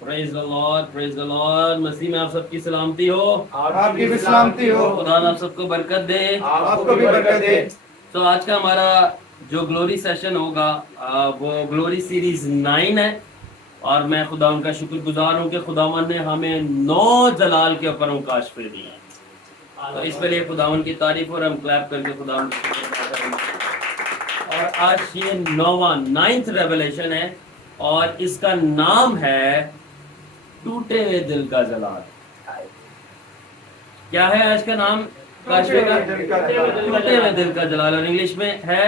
پریز دی lord, پریز دی lord. مسیح میں آپ سب کی سلامتی ہو. آپ کی بھی سلامتی ہو. خدا آپ سب کو برکت دے. آپ کو بھی برکت دے. تو آج کا ہمارا جو گلوری سیشن ہوگا وہ گلوری سیریز 9 ہے، اور میں خدا ان کا شکر گزار ہوں کہ خداوند نے ہمیں 9 جلال کے اوپر کاشف دی ہے. تو اس کے لیے خداوند کی تعریف، اور ہم کلیپ کر کے خداوند کا شکر ادا کریں. اور آج یہ 9th ریولیشن ہے، اور اس کا نام ہے ٹوٹے ہوئے دل کا جلال. کیا ہے آج کا نام؟ کاشفے کا ٹوٹے ہوئے دل کا جلال، اور انگلش میں ہے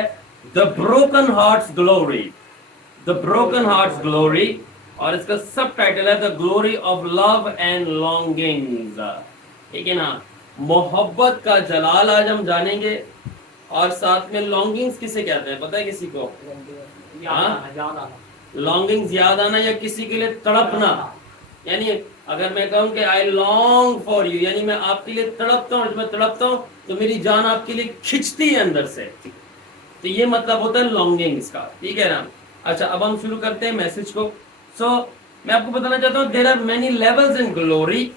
the broken hearts glory. The broken hearts glory, اور اس کا سب ٹائٹل ہے the glory of love and longings. ٹھیک ہے نا؟ محبت کا جلال آج ہم جانیں گے، اور ساتھ میں لانگنگز کسے کہتے ہیں پتہ ہے کسی کو؟ لانگنگز یاد آنا، یا کسی کے لیے تڑپنا. یعنی اگر میں کہوں کہ آئی لانگ فار یو، یعنی میں آپ کے لیے تڑپتا ہوں، اور جب میں تڑپتا ہوں تو میری جان آپ کے لیے کھنچتی ہے اندر سے. تو یہ مطلب ہوتا ہے لانگنگز کا. ٹھیک ہے نا؟ اچھا، اب ہم شروع کرتے ہیں میسج کو. میں آپ کو بتانا چاہتا ہوں there are many levels in glory.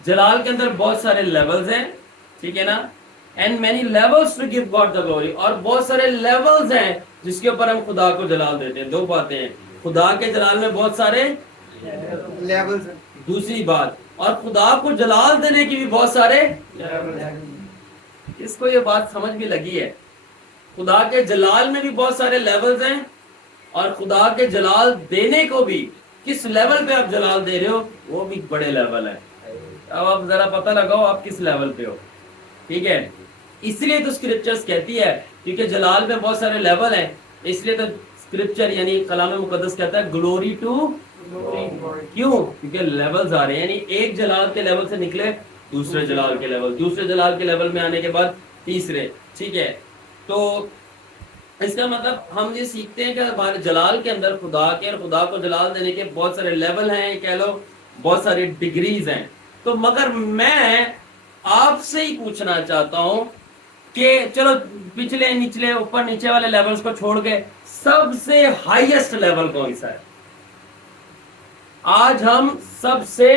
جلال کے اندر بہت سارے لیولز ہیں. ٹھیک ہے نا؟ And many levels to give God the glory, اور بہت سارے لیولز ہیں جس کے اوپر ہم خدا کو جلال دیتے ہیں. 2 باتیں ہیں، خدا کے جلال میں بہت سارے لیولز. دوسری بات، اور خدا کو جلال دینے کی بھی بہت سارے. اس کو یہ بات سمجھ بھی لگی ہے، خدا کے جلال میں بھی بہت سارے لیولز ہیں، اور خدا کے جلال دینے کو بھی کس لیول پہ آپ جلال دے رہے ہو وہ بھی بڑے لیول ہے. اب آپ ذرا پتہ لگاؤ آپ کس لیول پہ ہو. ٹھیک ہے؟ اس لیے تو اسکرپچرز کہتی ہے، کیونکہ جلال میں بہت سارے لیول ہیں، اس لیے تو اسکرپچر یعنی کلام مقدس کہتا ہے گلوری ٹو. کیوں؟ کیونکہ لیولز آ رہے ہیں، یعنی ایک جلال کے لیول سے نکلے دوسرے جلال کے لیول، دوسرے جلال کے لیول میں آنے کے بعد تیسرے. ٹھیک ہے؟ تو اس کا مطلب ہم یہ سیکھتے ہیں کہ ہمارے جلال کے اندر خدا کے، اور خدا کو جلال دینے کے بہت سارے لیول ہیں، کہہ لو بہت ساری ڈگریز ہیں. تو مگر میں آپ سے ہی پوچھنا چاہتا ہوں کہ چلو پچھلے نچلے اوپر نیچے والے لیولز کو چھوڑ کے سب سے ہائیسٹ لیول کون سا ہے؟ آج ہم سب سے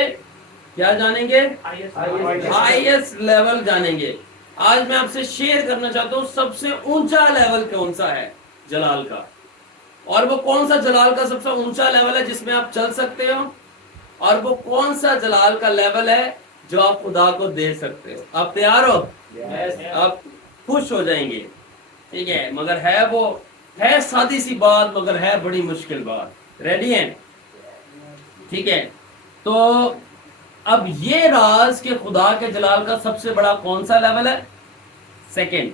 کیا جانیں گے؟ ہائیسٹ لیول جانیں گے. آج میں آپ سے شیئر کرنا چاہتا ہوں سب سے اونچا لیول کون سا ہے جلال کا، اور وہ کون سا جلال کا سب سے اونچا لیول ہے جس میں آپ چل سکتے ہو، اور وہ کون سا جلال کا لیول ہے جو آپ خدا کو دے سکتے ہو. آپ تیار ہو؟ آپ خوش ہو جائیں گے. ٹھیک ہے؟ مگر وہ ہے سادی سی بات، مگر ہے بڑی مشکل بات. ریڈی ہیں؟ ٹھیک ہے؟ تو اب یہ راز کہ خدا کے جلال کا سب سے بڑا کون سا لیول ہے؟ سیکنڈ.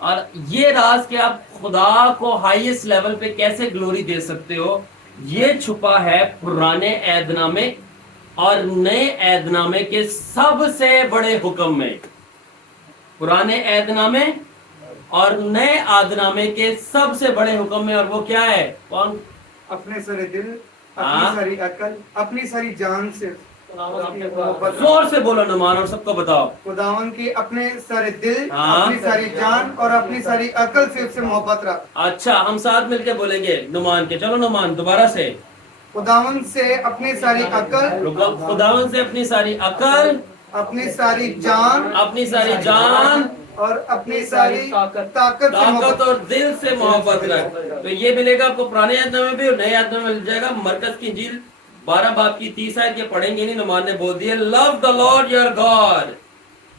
اور یہ راز کہ آپ خدا کو ہائیسٹ لیول پہ کیسے گلوری دے سکتے ہو، یہ چھپا ہے پرانے عہد نامے اور نئے عہد نامے کے سب سے بڑے حکم میں. پرانے عہد نامے اور نئے عہد نامے کے سب سے بڑے حکم میں، اور وہ کیا ہے؟ کون؟ اپنے سارے دل، اپنی ساری عقل، اپنی ساری جان سے زور سے بولو نمان، اور سب کو بتاؤ. خداوند کی اپنے سارے دل، اپنی ساری جان اور اپنی ساری عقل سے اس سے محبت رکھ. اچھا، ہم ساتھ مل کے بولیں گے نمان کے. چلو نمان دوبارہ سے. خداوند سے اپنی ساری عقل، خداوند سے اپنی ساری عقل، اپنی ساری جان، اپنی ساری جان اور اپنی ساری طاقت اور دل سے محبت رکھ. تو یہ ملے گا آپ کو پرانے عہد نامے میں بھی اور نئے عہد نامے میں مل جائے گا. مرکز کی انجیل 12 باب کی 30 آیت یہ پڑھیں گے نہیں، نمان نے بول دیا لو دا لارڈ یور گاڈ.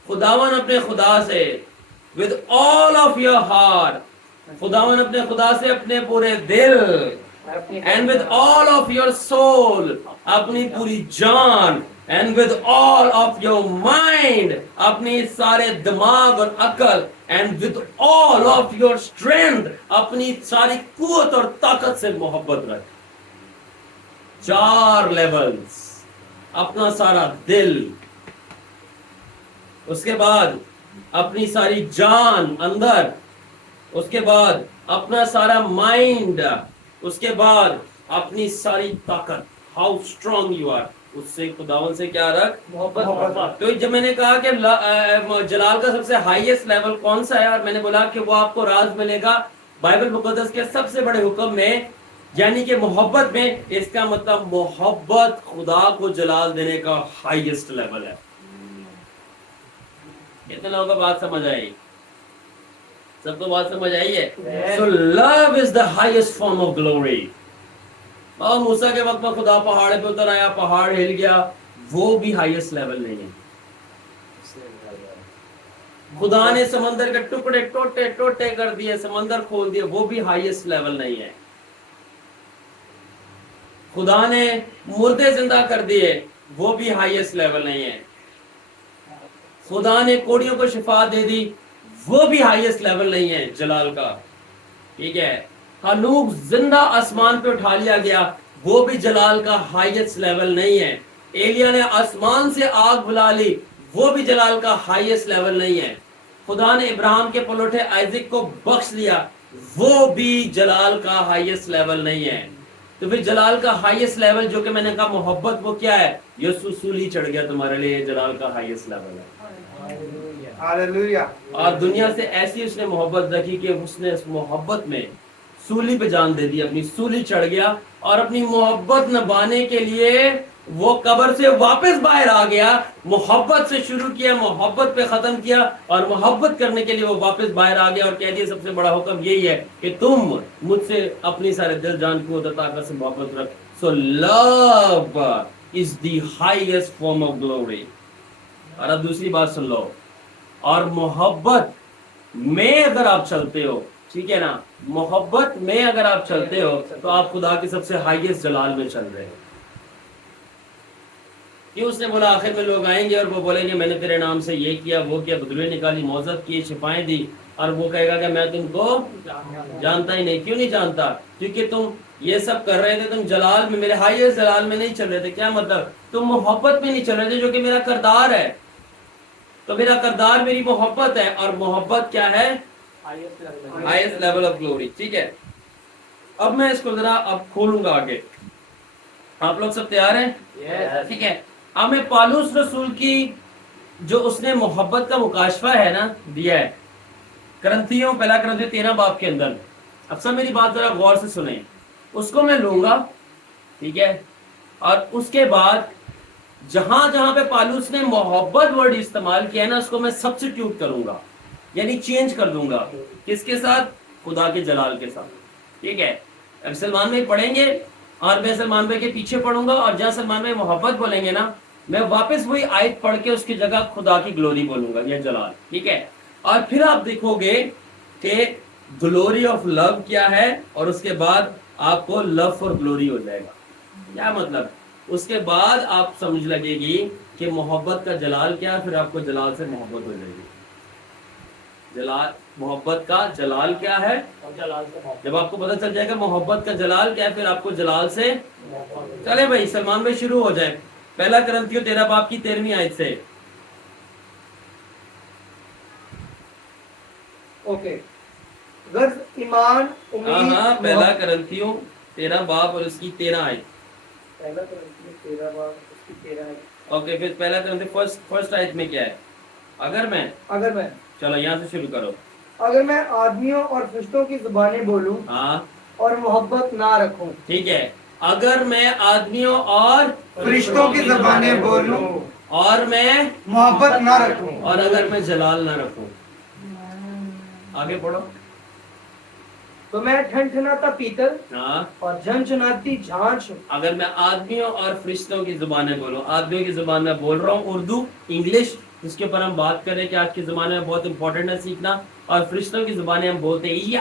خداون اپنے خدا سے with all of your heart، خداون اپنے خدا سے اپنے پورے دل، and with all of your soul، اپنی پوری جان، and with all of your mind، اپنی سارے دماغ اور عقل، and with all of your strength، اپنی ساری قوت اور طاقت سے محبت رکھ. 4 لیولز. اپنا سارا دل، اس کے بعد اپنی ساری جان اندر، اس کے بعد اپنا سارا مائنڈ، اس کے بعد اپنی ساری طاقت. ہاؤ اسٹرانگ یو آر، اس سے خداوند سے کیا رکھ؟ محبت. تو جب میں نے کہا کہ جلال کا سب سے ہائیسٹ لیول کون سا ہے، اور میں نے بولا کہ وہ آپ کو راز ملے گا بائبل مقدس کے سب سے بڑے حکم میں यानी कि मोहब्बत में इसका मतलब मोहब्बत खुदा को जलाल देने का हाईएस्ट लेवल है। कितने लोगों को बात समझ आई? सबको बात समझ आई है? So love is the highest form of glory। और मूसा के वक्त में खुदा पहाड़ पे उतर आया, पहाड़ हिल गया, वो भी हाईएस्ट लेवल नहीं है। खुदा ने समंदर के टुकड़े टोटे टोटे कर दिए, समंदर खोल दिए, वो भी हाईएस्ट लेवल नहीं है। खुदा ने मुर्दे जिंदा कर दिए, वो भी हाईएस्ट लेवल नहीं है। खुदा ने कोड़ियों को शिफा दे दी, वो भी हाईएस्ट लेवल नहीं है जलाल का। ठीक है, हनूक जिंदा आसमान पे उठा लिया गया, वो भी जलाल का हाईएस्ट लेवल नहीं है। एलिया ने आसमान से आग बुला ली, वो भी जलाल का हाईएस्ट लेवल नहीं है। खुदा ने इब्राहिम के पलोठे आइजक को बख्श लिया, वो भी जलाल का हाईएस्ट लेवल नहीं है। तो फिर जलाल का हाईएस्ट लेवल जो कि मैंने कहा मोहब्बत, वो क्या है? यीशु सूली चढ़ गया तुम्हारे लिए, जलाल का हाईएस्ट लेवल है। हालेलुया। और दुनिया से ऐसी उसने मोहब्बत रखी कि उसने उस मोहब्बत में सूली पे जान दे दी, अपनी सूली चढ़ गया और अपनी मोहब्बत निभाने के लिए वो कब्र से वापस बाहर आ गया। मोहब्बत से शुरू किया, मोहब्बत पे खत्म किया, और मोहब्बत करने के लिए वो वापस बाहर आ गया और कह दिया सबसे बड़ा हुक्म यही है कि तुम मुझसे अपनी सारे दिल जान को ताकत से मोहब्बत रख। So love is the highest form of glory. और अब दूसरी बात सुन लो, और मोहब्बत में अगर आप चलते हो, ठीक है ना, मोहब्बत में अगर आप चलते हो तो आप खुदा के सबसे हाईएस्ट जलाल में चल रहे हो। क्यों? उसने बोला आखिर में लोग आएंगे और वो बोलेंगे मैंने तेरे नाम से ये किया, वो किया, बदलुएं निकाली, मौजत की, शिफाएं दी, और वो कहेगा कि मैं तुमको जानता ही नहीं। क्यों नहीं जानता? क्योंकि तुम ये सब कर रहे थे, तुम जलाल में, मेरे हाईएस्ट जलाल में नहीं चल रहे थे। क्या मतलब? तुम मोहब्बत में नहीं चल रहे थे, जो कि मेरा करदार है। तो मेरा करदार मेरी मोहब्बत है, और मोहब्बत क्या है? Highest level of glory. ठीक है, अब मैं इसको जरा अब खोलूंगा आगे। आप लोग सब तैयार हैं? ठीक है, अब मैं पालूस रसूल की जो उसने मोहब्बत का मुकाशफा है ना दिया है करंथियों, पहला करंथियों 13 बाब के अंदर। अब सब मेरी बात जरा गौर से सुने, उसको मैं लूंगा, ठीक है, और उसके बाद जहां जहां पे पालूस ने मोहब्बत वर्ड इस्तेमाल किया है ना, उसको मैं सब्स्टिट्यूट करूंगा, यानी चेंज कर दूंगा। किसके साथ? खुदा के जलाल के साथ। ठीक है, अब सलमान भाई पढ़ेंगे और मैं सलमान भाई के पीछे पढ़ूंगा, और जहां सलमान भाई मोहब्बत बोलेंगे ना, मैं वापस वही आयत पढ़ के उसकी जगह खुदा की ग्लोरी बोलूंगा, ये जलाल। ठीक है, और फिर आप देखोगे कि ग्लोरी ऑफ लव क्या है, और उसके बाद आपको लव फॉर ग्लोरी हो जाएगा। क्या मतलब? उसके बाद आप समझ लगेगी कि मोहब्बत का जलाल क्या है, फिर आपको जलाल से मोहब्बत हो जाएगी। जलाल, मोहब्बत का जलाल क्या है, जब आपको पता चल जाएगा मोहब्बत का जलाल क्या है, फिर आपको जलाल से। चले भाई सलमान भाई शुरू हो जाए, पहला करंथियों 13 बाब की 13वीं आयत से। ओके, गर्ज, ईमान, उम्मीद। हाँ, पहला करंथियों 13 बाब और उसकी 13 आयत। पहला करंथियों 13 बाब उसकी 13 आयत। ओके, फिर पहला करंथियों फर्स्ट आयत में क्या है? अगर मैं चलो यहाँ से शुरू करो। अगर मैं आदमियों और फरिश्तों की जुबानें बोलूं, हाँ, और मोहब्बत ना रखूं। ठीक है, अगर मैं आदमियों और फरिश्तों की जुबानें बोलूं, और मैं मोहब्बत ना रखूं, और अगर मैं जलाल ना रखूं। आगे पढ़ो। तो मैं ठनठनाता पीतल हाँ, और झनझनाती झांझ हूं। अगर मैं आदमियों और फरिश्तों की जुबानें बोलूं, आदमियों की जुबान में बोल रहा हूँ उर्दू, इंग्लिश, जिसके ऊपर हम बात करें कि आज की ज़माने में बहुत इंपॉर्टेंट है सीखना, और फरिश्तों की ज़ुबानें हम बोलते हैं, ये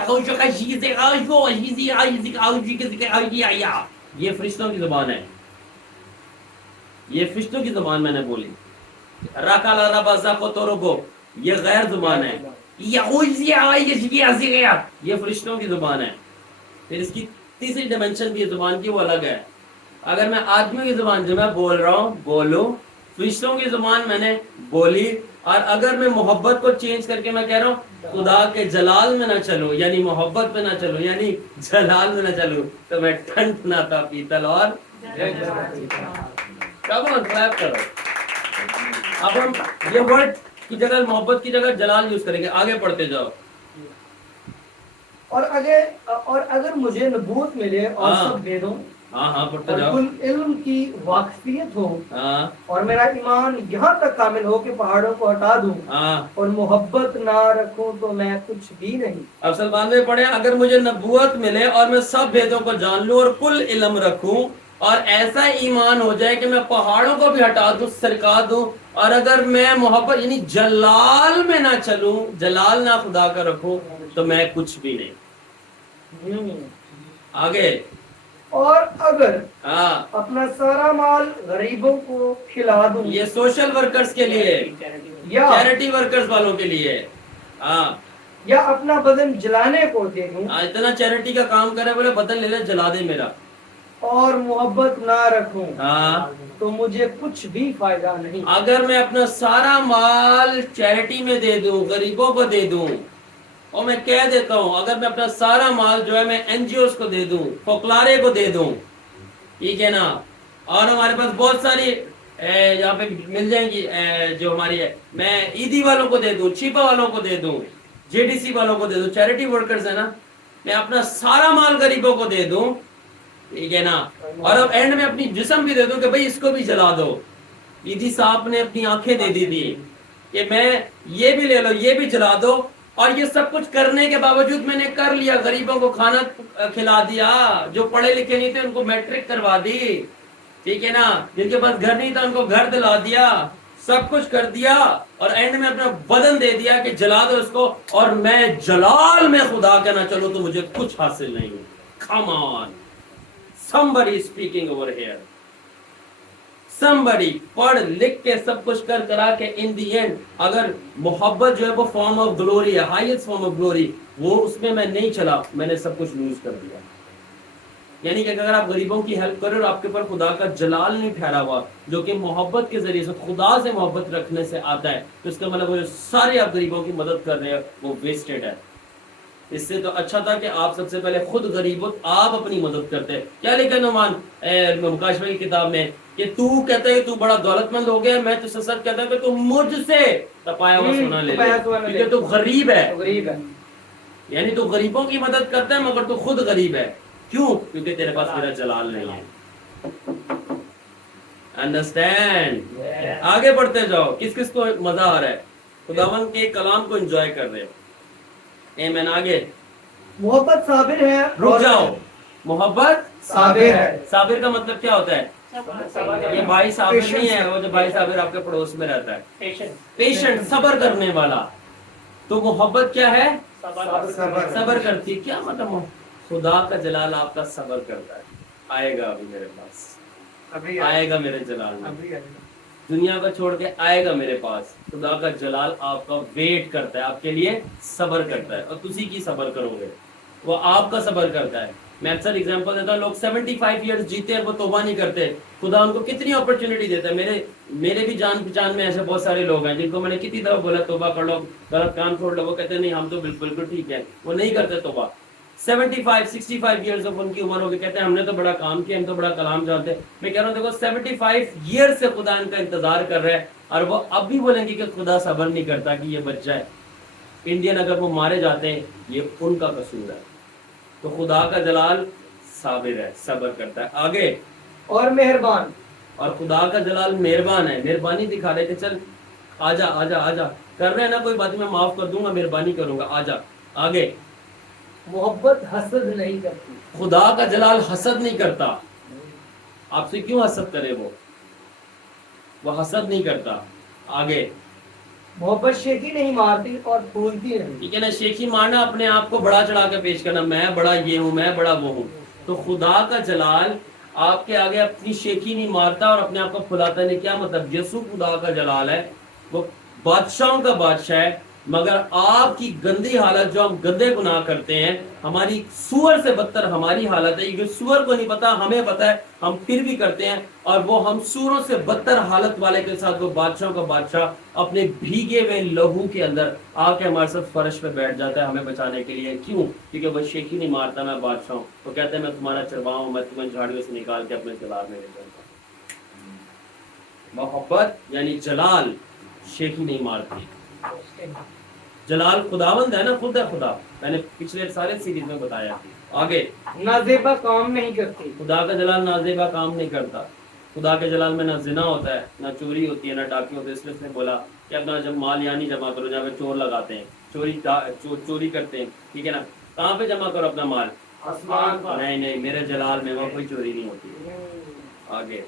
फरिश्तों की ज़ुबान है, ये फरिश्तों की ज़ुबान मैंने बोली। ये गैर ज़ुबान है, ये फरिश्तों की ज़ुबान है। फिर इसकी तीसरी डिमेंशन भी ज़ुबान की, वो अलग है। अगर मैं आदमियों की ज़ुबान जो मैं बोल रहा हूँ बोलूं, फरिश्तों की ज़ुबान मैंने बोली, और अगर मैं मोहब्बत को चेंज करके मैं कह रहा हूँ खुदा के जलाल में ना चलूं, यानी मोहब्बत में ना चलूं, यानी जलाल में ना चलूं, तो मैं ठनठनाता पीतल और क्लैप करो। अब हम ये वर्ड की जगह, मोहब्बत की जगह जलाल यूज करेंगे। आगे पढ़ते जाओ। اور اگر مجھے نبوت ملے اور ہاں۔ سب ویدوں ہاں ہاں پڑھتے اور جاؤ۔ کل علم کی واقفیت ہو ہاں اور میرا ایمان یہاں تک کامل ہو کہ پہاڑوں کو ہٹا دوں ہاں۔ اور محبت نہ رکھوں تو میں کچھ بھی نہیں۔ اب سلمان میں پڑھے اگر مجھے نبوت ملے اور میں سب بھیدوں کو جان لوں اور کل علم رکھوں اور ایسا ایمان ہو جائے کہ میں پہاڑوں کو بھی ہٹا دوں سرکا دوں اور اگر میں محبت یعنی جلال میں نہ چلوں جلال نہ خدا کا رکھوں تو میں کچھ بھی نہیں۔ آگے اور اگر ہاں اپنا سارا مال غریبوں کو کھلا دوں یہ سوشل ورکرز کے لیے یا چیریٹی ورکرز والوں کے لیے ہاں یا اپنا بدن جلانے کو دے دوں اتنا چیریٹی کا کام کرے بولے بدن لے لے جلا دے میرا اور محبت نہ رکھوں ہاں تو مجھے کچھ بھی فائدہ نہیں۔ اگر میں اپنا سارا مال چیریٹی میں دے دوں غریبوں کو دے دوں اور میں کہہ دیتا ہوں اگر میں اپنا سارا مال جو ہے میں این جی اوز کو دے دوں فقلارے کو دے دوں ٹھیک ہے نا اور ہمارے پاس بہت ساری یہاں پہ مل جائیں گی جو ہماری ہے میں عیدی والوں کو دے دوں چھپا والوں کو دے دوں جے ڈی سی والوں کو دے دوں چیریٹی ورکرز ہے نا میں اپنا سارا مال غریبوں کو دے دوں ٹھیک ہے نا اور اب اینڈ میں اپنی جسم بھی دے دوں کہ بھائی اس کو بھی جلا دو عیدی صاحب نے اپنی آنکھیں دے دی تھی کہ میں یہ بھی لے لو یہ بھی جلا دو اور یہ سب کچھ کرنے کے باوجود میں نے کر لیا غریبوں کو کھانا کھلا دیا جو پڑھے لکھے نہیں تھے ان کو میٹرک کروا دی ٹھیک ہے نا جن کے پاس گھر نہیں تھا ان کو گھر دلا دیا سب کچھ کر دیا اور اینڈ میں اپنا بدن دے دیا کہ جلا دو اس کو اور میں جلال میں خدا کا نہ چلوں تو مجھے کچھ حاصل نہیں۔ Come on somebody is speaking over here somebody پڑھ لکھ کے سب کچھ کر کرا کے in the end اگر محبت جو ہے وہ فارم آف گلوری ہے ہائیسٹ فارم آف گلوری وہ اس میں نہیں چلا میں نے سب کچھ لوز کر دیا یعنی کہ اگر آپ غریبوں کی ہیلپ کریں اور آپ کے اوپر خدا کا جلال نہیں ٹھہرا ہوا جو کہ محبت کے ذریعے سے خدا سے محبت رکھنے سے آتا ہے تو اس کا مطلب وہ سارے آپ غریبوں کی مدد کر رہے ہیں وہ ویسٹڈ ہے۔ اس سے تو اچھا تھا کہ آپ سب سے پہلے خود غریب ہو آپ اپنی مدد کرتے۔ کیا لکھا نعمان مکاشفہ کی کتاب میں کہ تو کہتا ہے تو بڑا دولت مند ہو گیا میں تو سچ کہتا ہوں کہ تو مجھ سے تپایا ہوا سونا لے لے کیونکہ تو غریب ہے یعنی تو غریبوں کی مدد کرتا ہے مگر تو خود غریب ہے کیوں کیونکہ تیرے پاس میرا جلال نہیں ہے۔ انڈرسٹینڈ آگے بڑھتے جاؤ کس کس کو مزہ آ رہا ہے خداوند کے کلام کو انجوائے کر رہے ہو ایمین آگے محبت صابر ہے رک جاؤ محبت صابر ہے صابر کا مطلب کیا ہوتا ہے یہ بھائی صابر نہیں ہے وہ جو بھائی صابر آپ کے پڑوس میں رہتا ہے پیشنٹ صبر کرنے والا تو محبت کیا ہے صبر کرتی ہے کیا مطلب خدا کا جلال آپ کا صبر کرتا ہے آئے گا ابھی میرے پاس آئے گا میرے جلال میں دنیا کو چھوڑ کے آئے گا میرے پاس خدا کا جلال آپ کا ویٹ کرتا ہے آپ کے لیے صبر کرتا ہے اور تسی کی صبر کرو گے وہ آپ کا صبر کرتا ہے۔ میں اکثر اگزامپل دیتا ہوں لوگ 75 ایئرز جیتے ہیں وہ توبہ نہیں کرتے خدا ان کو کتنی اپرچونٹی دیتا ہے۔ میرے بھی جان پہچان میں ایسے بہت سارے لوگ ہیں جن کو میں نے کتنی دفعہ بولا توبہ کر لو غلط کام چھوڑ لو وہ کہتے ہیں نہیں ہم تو بالکل ٹھیک ہے وہ نہیں کرتے توبہ 65 ایئرز آف ان کی عمر ہوگی کہتے ہیں ہم نے تو بڑا کام کیا ہم تو بڑا کلام جانتے ہیں۔ میں کہہ رہا ہوں دیکھو 75 ایئرز سے خدا ان کا انتظار کر رہا ہے اور وہ اب بھی بولیں گے کہ خدا صبر نہیں کرتا کہ یہ بچہ ہے انڈین اگر وہ مارے جاتے ہیں یہ ان کا قصور ہے تو خدا کا جلال صابر ہے صبر کرتا ہے۔ آگے اور مہربان اور خدا کا جلال مہربان ہے مہربانی دکھا رہے کہ چل آجا آجا آجا کر رہے ہیں نا کوئی بات میں معاف کر دوں گا مہربانی کروں گا آجا۔ آگے محبت حسد نہیں کرتی خدا کا جلال حسد نہیں کرتا آپ سے کیوں حسد کرے وہ حسد نہیں کرتا۔ آگے محبت شیخی نہیں مارتی اور پھولتی نہیں۔ ٹھیک ہے نا شیخی مارنا اپنے آپ کو بڑا چڑھا کے پیش کرنا میں بڑا یہ ہوں میں بڑا وہ ہوں تو خدا کا جلال آپ کے آگے اپنی شیخی نہیں مارتا اور اپنے آپ کو پھلاتا نہیں۔ کیا مطلب یسوع خدا کا جلال ہے وہ بادشاہوں کا بادشاہ ہے مگر آپ کی گندی حالت جو ہم گندے گناہ کرتے ہیں ہماری سور سے بدتر ہماری حالت ہے یہ سور کو نہیں پتا ہمیں پتا ہے ہم پھر بھی کرتے ہیں اور وہ ہم سوروں سے بدتر حالت والے کے ساتھ وہ بادشاہوں کا بادشاہ اپنے بھیگے ہوئے لہو کے اندر آ کے ہمارے ساتھ فرش پہ بیٹھ جاتا ہے ہمیں بچانے کے لیے۔ کیوں کیونکہ وہ شیخی نہیں مارتا میں بادشاہ ہوں وہ کہتے ہیں میں تمہارا چرواہا ہوں میں تمہیں جھاڑیوں سے نکال کے اپنے جلال میں لے جاتا ہوں۔ محبت یعنی جلال شیخی نہیں مارتی۔ जलाल खुदावंद है ना, खुद है खुदा, मैंने पिछले सारे सीरीज में बताया। आगे, नाजेबा काम नहीं करती। खुदा का जलाल नाजेबा काम नहीं करता। खुदा के जलाल में ना जिना होता है, ना चोरी होती है, ना डाकी होते हैं। इसलिए उसने बोला कि अपना जब माल यहाँ नहीं जमा करो जहाँ पे चोर लगाते हैं, चोरी करते हैं, ठीक है ना। कहाँ पे जमा करो अपना माल? आसमान पर। नहीं नहीं, मेरे जलाल में वहाँ कोई चोरी नहीं होती है। आगे,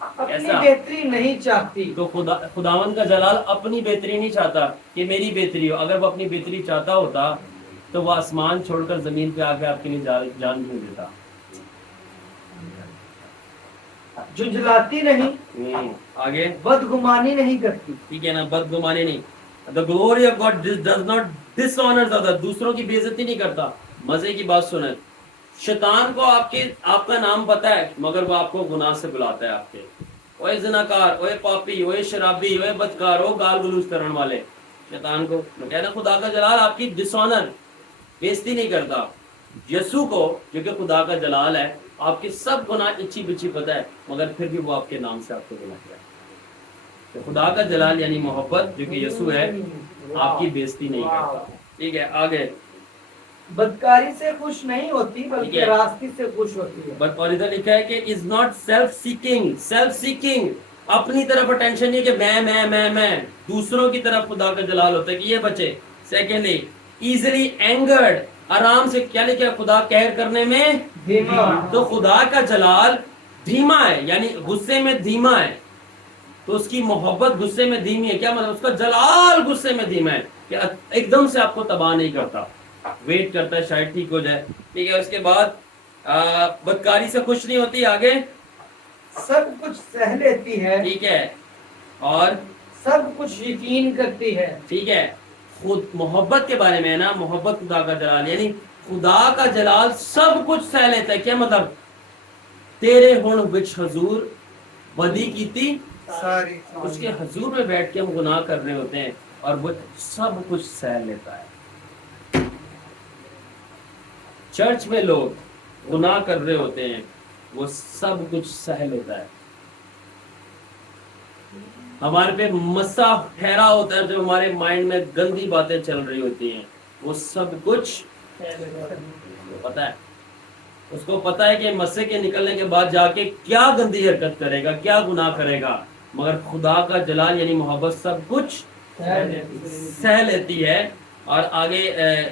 अपनी ऐसा। बेहतरी नहीं चाहती। तो खुदावंद का जलाल अपनी बेहतरी नहीं चाहता कि मेरी बेहतरी हो। अगर वो अपनी बेहतरी चाहता होता तो वो आसमान छोड़कर जमीन पे आके आपके लिए जान क्यों देता? जुझलाती नहीं, आगे, बदगुमानी नहीं करती। ठीक है ना, बदगुमानी नहीं। The glory of God does not dishonour other, दूसरों की बेइज्जती नहीं करता। मजे की बात सुने, शैतान को आपका नाम पता है, मगर वो आपको गुनाह से बुलाता है। आपके ओए ज़िनाकार, ओए पापी, ओए शराबी, ओए बदकार, ओ गाल गलूज करने वाले, शैतान को कहना खुदा का जलाल आपकी डिसऑनर, बेइज्जती नहीं करता। यीशु को जो कि खुदा का जलाल है, आपके सब गुनाह इच्छी बिच्छी पता है, मगर फिर भी वो आपके नाम से आपको बुलाता है। तो खुदा का जलाल यानी मोहब्बत जो कि यीशु है, आपकी बेइज्जती नहीं करता। ठीक है, आगे, बदकारी से खुश नहीं होती, ठीक बल्कि है। रास्ते से खुश होती है। बट और इधर लिखा है कि इज नॉट सेल्फ सीकिंग, अपनी तरफ अटेंशन नहीं कि मैं, दूसरों की तरफ खुदा का जलाल होता है कि ये बचे। सेकेंडली, इजीली एंगर्ड, आराम से, क्या लिखा है? खुदा कहर करने में धीमा। तो खुदा का जलाल धीमा है, यानी गुस्से में धीमा है। तो उसकी मोहब्बत गुस्से में धीमी है। क्या मतलब? उसका जलाल गुस्से में धीमा है कि एकदम से आपको तबाह नहीं करता, वेट करता है शायद ठीक हो जाए। ठीक है, उसके बाद बदकारी से खुश नहीं होती। आगे, सब कुछ सह लेती है, ठीक है, और सब कुछ यकीन करती है। ठीक है, खुद मोहब्बत के बारे में है ना, मोहब्बत खुदा का जलाल, यानी खुदा का जलाल सब कुछ सह लेता है। क्या मतलब? तेरे हुण विच हजूर बदी कीती, सारी उसके हजूर में बैठ के हम गुनाह कर रहे होते हैं और वो सब कुछ सह लेता है। चर्च में लोग गुनाह कर रहे होते हैं, वो सब कुछ सह लेता है। हमारे पे मस्सा ठहरा होता है, जो हमारे माइंड में गंदी बातें चल रही होती हैं, वो सब कुछ पता है। उसको पता है कि मस्से के निकलने के बाद जाके क्या गंदी हरकत करेगा, क्या गुनाह करेगा, मगर खुदा का जलाल यानी मोहब्बत सब कुछ सह लेती है। और आगे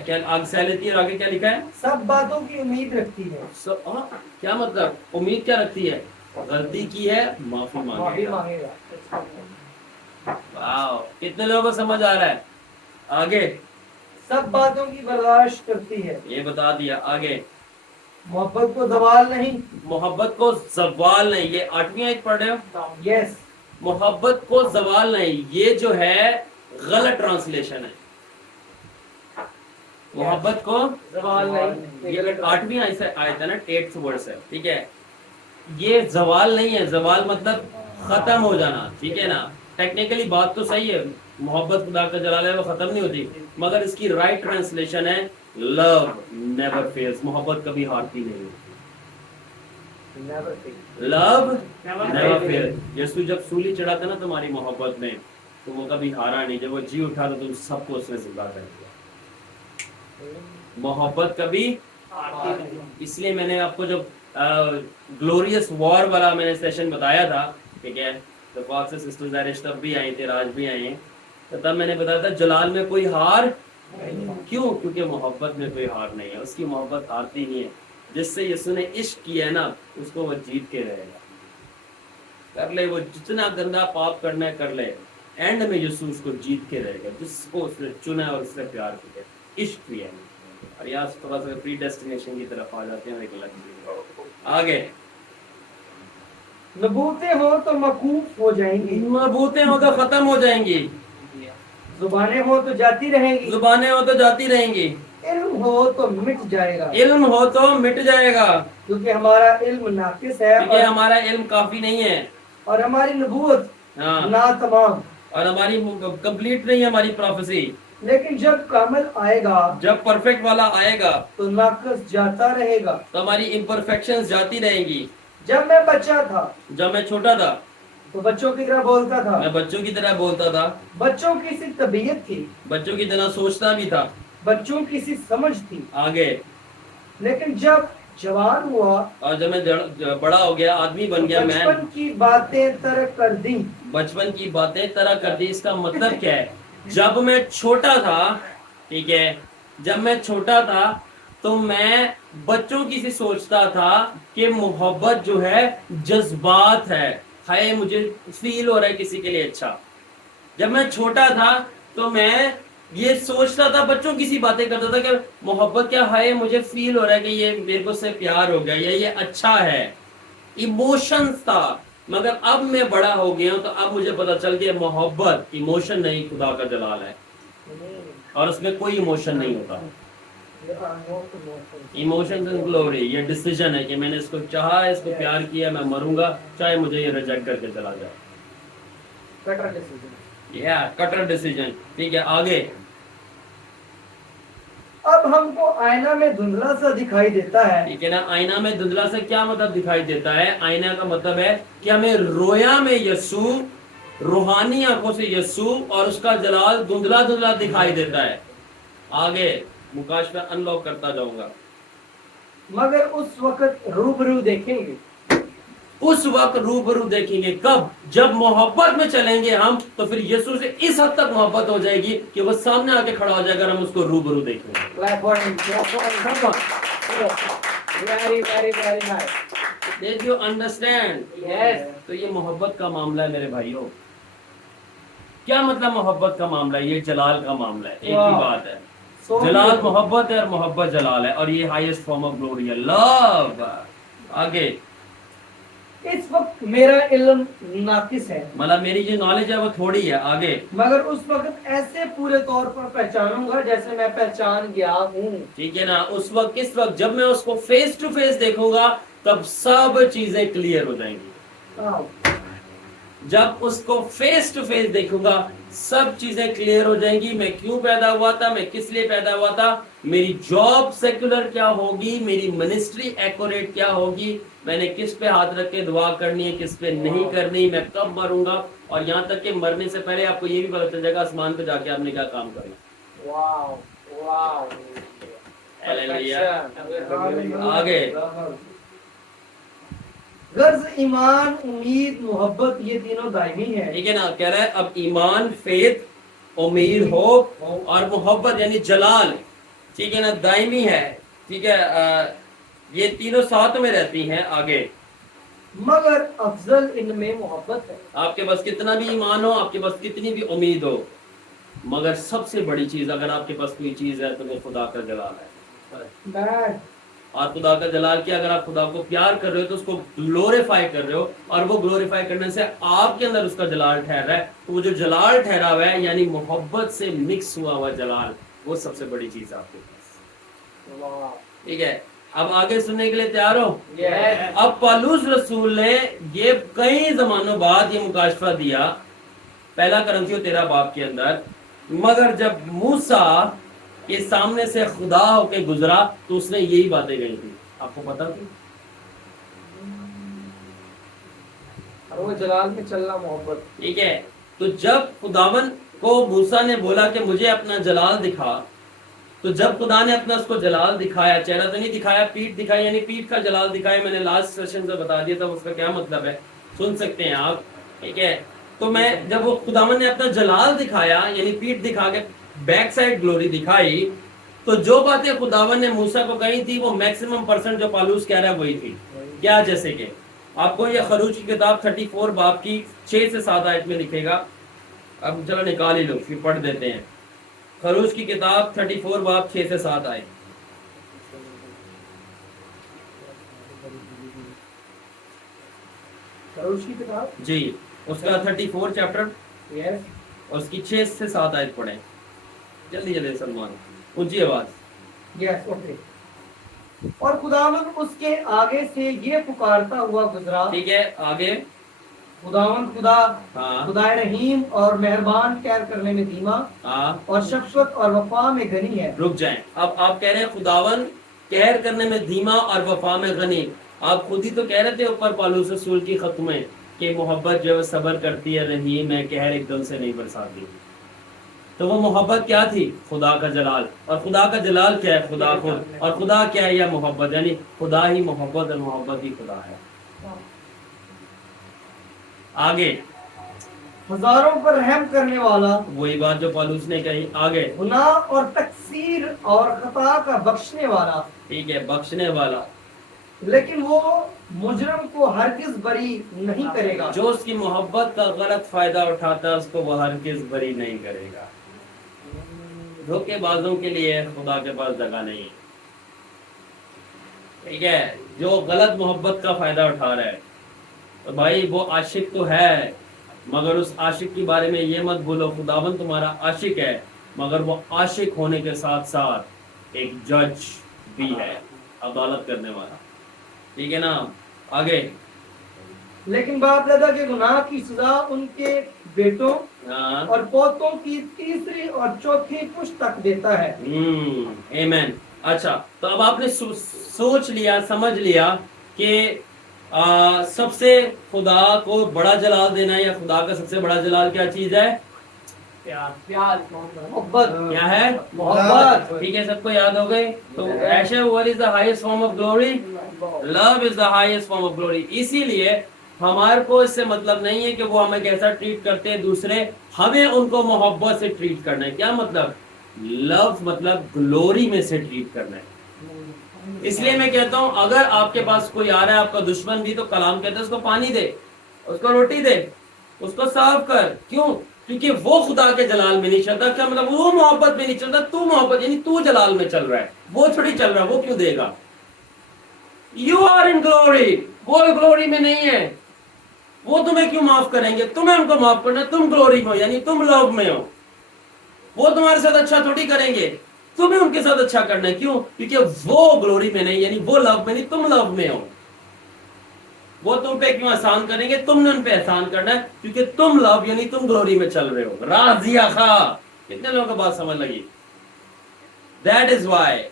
क्या आगे सह लेती है, और आगे क्या लिखा है? सब बातों की उम्मीद रखती है। क्या मतलब? उम्मीद क्या रखती है? गलती की है, माफी माफी मांगेगा। मांगेगा। वाह, कितने लोगों को समझ आ रहा है? आगे, सब बातों की बर्दाश्त करती है। ये बता दिया। आगे, मोहब्बत को दबाल नहीं। मोहब्बत को जवाल नहीं, ये 8वीं आयत पढ़ रहे हो? यस, मोहब्बत को जवाल नहीं, ये जो है गलत ट्रांसलेशन है। मोहब्बत को दबाल नहीं। ये 8वीं आयत है ना, 8th वर्स है, ठीक है। ये जवाल नहीं है, जवाल मतलब खत्म हो जाना, ठीक है ना। टेक्निकली बात तो सही है, मोहब्बत खुदा का जलाल है, वो खत्म नहीं होती, मगर इसकी राइट ट्रांसलेशन है लव नेवर फेल्स, मोहब्बत कभी हारती नहीं होती। Love never fail. यीशु जब सूली चढ़ा था ना तुम्हारी मोहब्बत में, तो वो कभी हारा नहीं। जब वो जी उठा तो तुम सबको उसने जिंदा कर दिया। मोहब्बत कभी, इसलिए मैंने आपको जब ग्लोरियस वॉर वाला मैंने सेशन बताया था, ठीक है, तो फॉक्स सिस्टर्स आयरिश तब भी आई थे, राज भी आए हैं, तो तब मैंने बताया था जलाल में कोई हार क्यों? क्योंकि मोहब्बत में कोई हार नहीं है, उसकी मोहब्बत हारती नहीं है। जिससे यीशु ने इश्क किया है ना, उसको वो जीत के रहेगा। कर ले वो जितना गंदा पाप करना है कर ले, एंड में यीशु उसको जीत के रहेगा, जिसको उसने चुना और उससे प्यार किया, इश्क किया। और यहाँ थोड़ा सा प्री डेस्टिनेशन की तरफ आ जाते हैं, एक अलग चीज। आगे, नबूतें हो तो मकूफ हो जाएंगी, नबूतें हो तो खत्म हो जाएंगी, जुबानें हो तो जाती रहेंगी, जुबानें हो तो जाती रहेंगी, इल्म हो तो मिट जाएगा, इल्म हो तो मिट जाएगा, क्योंकि हमारा इल्म नाकिस है, क्योंकि हमारा इल्म काफी नहीं है, और हमारी नबूवत हाँ, ना तमाम, और हमारी कंप्लीट नहीं है हमारी प्रोफेसी। लेकिन जब कामिल आएगा जब परफेक्ट वाला आएगा तो नाकिस जाता रहेगा। तो हमारी इम्परफेक्शंस जाती रहेंगी। जब मैं बच्चा था, जब मैं छोटा था, वो बच्चों की तरह बोलता था, मैं बच्चों की तरह बोलता था, बच्चों की सी तबीयत थी, बच्चों की तरह सोचता भी था। बच्चों की सी समझ थी। आगे, लेकिन जब जवान हुआ, और जब मैं बड़ा हो गया, आदमी बन गया, मैं बचपन की बातें तर्क कर दी। बचपन की बातें तरह कर दी। इसका मतलब क्या है? जब मैं छोटा था, ठीक है, जब मैं छोटा था तो मैं बच्चों की सी सोचता था कि मोहब्बत जो है जज्बात है, मुझे फील हो रहा है किसी के लिए अच्छा। जब मैं छोटा था तो मैं ये सोचता था, बच्चों की सी बातें करता था कि मोहब्बत क्या है, मुझे फील हो रहा है कि ये मेरे को से प्यार हो गया या ये अच्छा है, इमोशंस था। मगर अब मैं बड़ा हो गया हूं तो अब मुझे पता चल गया मोहब्बत इमोशन नहीं, खुदा का जलाल है, और उसमें कोई इमोशन नहीं होता। इमोशन एंड ग्लोरी, ये डिसीजन है कि मैंने इसको चाहा, इसको प्यार किया, मैं मरूंगा चाहे मुझे ये रिजेक्ट करके चला जाए। Cutter decision. या कटर डिसीजन। ठीक है, आगे। अब हमको आईना में धुंधला सा दिखाई देता है। ठीक है ना, आईना में धुंधला से क्या मतलब दिखाई देता है? आईना का मतलब है कि हमें रोया में यस्सु, रूहानी आंखों से यस्सु और उसका जलाल धुंधला धुंधला दिखाई देता है। आगे मुकाश पे अनलॉक करता जाऊंगा। मगर उस वक्त रूबरू देखेंगे। उस वक्त रूबरू देखेंगे कब? जब मोहब्बत में चलेंगे हम, तो फिर यीशु से इस हद तक मोहब्बत हो जाएगी कि वो सामने आके खड़ा हो जाएगा, हम उसको रूबरू देखेंगे। Very nice. Did you understand? Yes. तो ये मोहब्बत का मामला है मेरे भाइयों। क्या मतलब मोहब्बत का मामला है? ये जलाल का मामला है। एक ही Wow. बात है, So जलाल beautiful. मोहब्बत है और मोहब्बत जलाल है, और ये हाईएस्ट फॉर्म ऑफ ग्लोरी है, लव। आगे, इस वक्त मेरा इल्म नाकिस है, मतलब मेरी जो नॉलेज है वो थोड़ी है। आगे, मगर उस वक्त ऐसे पूरे तौर पर पहचानूंगा जैसे मैं पहचान गया हूँ। ठीक है ना, उस वक्त, किस वक्त? जब मैं उसको फेस टू फेस देखूंगा तब सब चीजें क्लियर हो जाएंगी। जब उसको फेस टू फेस देखूंगा सब चीजें क्लियर हो जाएंगी। मैं क्यों पैदा हुआ था, मैं किस लिए पैदा हुआ था, मेरी जॉब सेक्युलर क्या होगी, मेरी मिनिस्ट्री एक्यूरेट क्या होगी, मैंने किस पे हाथ रख के दुआ करनी है, किस पे नहीं करनी, मैं कब मरूंगा, और यहाँ तक कि मरने से पहले आपको ये भी पता चल जाएगा आसमान पे जाके आपने क्या काम करना। वाव वाव। हालेलुया। आगे, गर्ज, ईमान, उम्मीद, मोहब्बत, ये तीनों दायमी है। ठीक है ना, कह रहा है अब ईमान, फेथ, उम्मीद, होप और मोहब्बत यानी जलाल, ठीक है ना, दायमी है। ठीक है, ये तीनों साथ में रहती हैं। आगे, मगर अफजल इनमें मोहब्बत है। आपके पास कितना भी ईमान हो, आपके पास कितनी भी उम्मीद हो, मगर सबसे बड़ी चीज अगर आपके पास कोई चीज है तो वो खुदा का जलाल है। और खुदा का जलाल क्या? अगर आप खुदा को प्यार कर रहे हो तो उसको ग्लोरीफाई कर रहे हो, और वो ग्लोरीफाई करने से आपके अंदर उसका जलाल ठहर रहा है। तो वो जो जलाल ठहरा हुआ है यानी मोहब्बत से मिक्स हुआ हुआ जलाल, वो सबसे बड़ी चीज है आपके पास। ठीक है, अब आगे सुनने के लिए तैयार हो? Yes. अब पौलुस रसूल ने ये कई जमानों बाद ये मुकाशफा दिया, पहला करंथियों 13 बाब के अंदर। मगर जब मूसा के सामने से खुदा होके गुजरा तो उसने यही बातें कही थी। आपको पता थी? और वो जलाल में चलना मोहब्बत। ठीक है, तो जब खुदावन को मूसा ने बोला कि मुझे अपना जलाल दिखा, तो जब खुदा ने अपना उसको जलाल दिखाया, चेहरा तो नहीं दिखाया, पीठ दिखाई, यानी पीठ का जलाल दिखाया। मैंने लास्ट सेशन से बता दिया था उसका क्या मतलब है, सुन सकते हैं आप। ठीक है, तो मैं जब वो खुदावन ने अपना जलाल दिखाया यानी पीठ दिखा के बैक साइड ग्लोरी दिखाई, तो जो बातें खुदावन ने मूसा को कही थी वो मैक्सिमम परसेंट जो पौलुस कह रहा है वही थी। क्या? जैसे कि आपको ये खरूज की किताब 34 बाब की 6 से 7 आयत में लिखेगा। अब चलो निकाल ही लो, फिर पढ़ देते हैं। खरूज की किताब 34 बाब 6 से 7 आयत। खरूज की किताब जी, उसका 34 चैप्टर यस और उसकी 6 से 7 आयत पढ़ें। जल्दी जल्दी सलमान, ऊंची आवाज। Yes okay. और खुदावन उसके आगे से ये पुकारता हुआ गुजरा। ठीक है, आगे। खुदावन खुदा, हाँ खुदाए रहीम और मेहरबान, कहर करने में धीमा हाँ, और शफ़क़त और वफा में गनी है। रुक जाएं। अब आप कह रहे हैं खुदावन कहर करने में धीमा और वफा में गनी। आप खुद ही तो कह रहे थे ऊपर पौलुस रसूल की खत में कि मोहब्बत जो है सब्र करती है रहीम है, कहर एकदम से नहीं बरसाती। तो वो मोहब्बत क्या थी? खुदा का जलाल। और खुदा का जलाल क्या है? खुदा खुद। और खुदा क्या है? या मोहब्बत, यानी खुदा ही मोहब्बत और मोहब्बत ही खुदा है। आगे हजारों पर रहम करने वाला, वही बात जो पौलुस ने कही। आगे गुनाह और तकसीर और खता का बख्शने वाला, ठीक है, बख्शने वाला, लेकिन वो मुजरम को हरगिज बरी नहीं करेगा। जो उसकी मोहब्बत का गलत फायदा उठाता है उसको वह हरगिज बरी नहीं करेगा। धोखेबाजों के लिए खुदा के पास जगह नहीं है, ठीक है। जो गलत मोहब्बत का फायदा उठा रहा है, तो भाई वो आशिक तो है, मगर उस आशिक के बारे में ये मत भूलो खुदावन तुम्हारा आशिक है, मगर वो आशिक होने के साथ साथ एक जज भी है, अदालत करने वाला, ठीक है ना। आगे लेकिन बाप दादा के गुनाह की सजा उनके बेटों हाँ, और पोतों की तीसरी और चौथी पुश्त तक देता है। आमेन। अच्छा, तो अब आपने सोच लिया, समझ लिया कि सबसे खुदा को बड़ा जलाल देना है, या खुदा का सबसे बड़ा जलाल क्या चीज है? प्यार, मोहब्बत। क्या है? मोहब्बत। ठीक है, सबको याद हो गए। तो ऐशे what is the highest form of glory? Love is the highest form of glory. इसीलिए हमारे को इससे मतलब नहीं है कि वो हमें कैसा ट्रीट करते हैं दूसरे, हमें उनको मोहब्बत से ट्रीट करना है। क्या मतलब? लव मतलब ग्लोरी में से ट्रीट करना है। इसलिए मैं कहता हूं अगर आपके पास कोई आ रहा है, आपका दुश्मन भी, तो कलाम कहता है उसको पानी दे, उसको रोटी दे, उसको साफ कर। क्यों? क्योंकि वो खुदा के जलाल में नहीं चलता। क्या मतलब? वो मोहब्बत में नहीं चलता, तू मोहब्बत यानी तू जलाल में चल रहा है, वो थोड़ी चल रहा है, वो क्यों देगा? यू आर इन ग्लोरी, वो ग्लोरी में नहीं है, वो तुम्हें क्यों माफ करेंगे? तुम्हें उनको माफ करना, तुम ग्लोरी में हो यानी तुम लव में हो। वो तुम्हारे साथ अच्छा थोड़ी करेंगे, तुम्हें उनके साथ अच्छा करना है। क्यों? क्योंकि वो ग्लोरी में नहीं, यानी वो लव में नहीं, तुम लव में हो। वो तुम पे क्यों एहसान करेंगे? तुमने उन पे एहसान करना है, क्योंकि तुम लव यानी तुम ग्लोरी में चल रहे हो। राजिया खा, कितने लोगों को बात समझ लगी? दैट इज वाई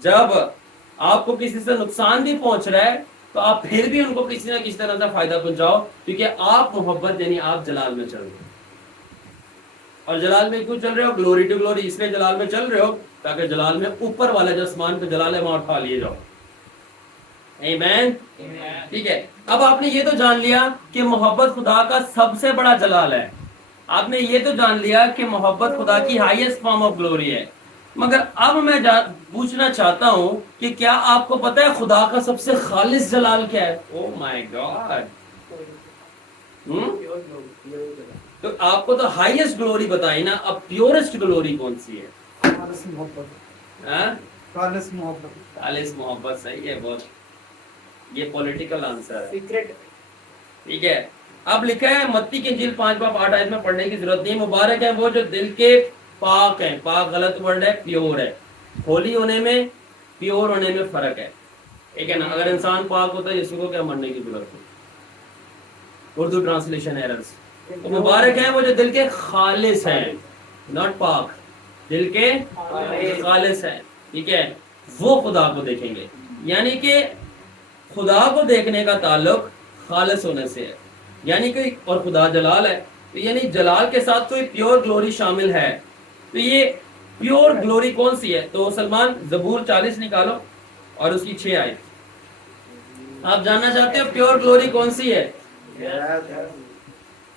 जब आपको किसी से नुकसान भी पहुंच रहा है, तो आप फिर भी उनको किसी ना किसी तरह से फायदा पहुंचाओ, क्योंकि आप मोहब्बत यानी आप जलाल में चल रहे हो। और जलाल में क्यों चल रहे हो? ग्लोरी टू ग्लोरी, इसलिए जलाल में चल रहे हो ताकि जलाल में ऊपर वाले जो आसमान पे जलाल है वहां उठा लिए जाओ। आमीन। ठीक है, अब आपने ये तो जान लिया कि मोहब्बत खुदा का सबसे बड़ा जलाल है। आपने ये तो जान लिया कि मोहब्बत खुदा की हाईएस्ट फॉर्म ऑफ ग्लोरी है। मगर अब मैं पूछना चाहता हूं कि क्या आपको पता है खुदा का सबसे खालिस जलाल क्या है? Oh my God. तो आपको तो हाईएस्ट ग्लोरी बताई ना, अब प्योरेस्ट ग्लोरी कौन सी है? खालिस मोहब्बत। हाँ? खालिस मोहब्बत। खालिस मोहब्बत, सही है बहुत। ये पॉलिटिकल आंसर है, सीक्रेट। ठीक है। अब लिखा है मत्ती की इंजील 5:8 आयत में पढ़ने की जरूरत नहीं। मुबारक है वो जो दिल के पाक हैं। पाक गलत वर्ड है, प्योर है। होली होने में, प्योर होने में फर्क है, ठीक है ना। अगर इंसान पाक होता है यीशु को क्या मरने की जरूरत है? Urdu translation errors. तो मुबारक है वो जो दिल के खालिस हैं, नॉट पाक, दिल के खालिस हैं, ठीक है। वो खुदा को देखेंगे, यानी कि खुदा को देखने का ताल्लुक खालिस होने से है, यानी कि और खुदा जलाल है, तो यानी जलाल के साथ कोई प्योर ग्लोरी शामिल है। तो ये प्योर ग्लोरी कौन सी है? तो सलमान ज़बूर 40 निकालो और उसकी 6 आयत। आप जानना चाहते हो प्योर ग्लोरी कौन सी है?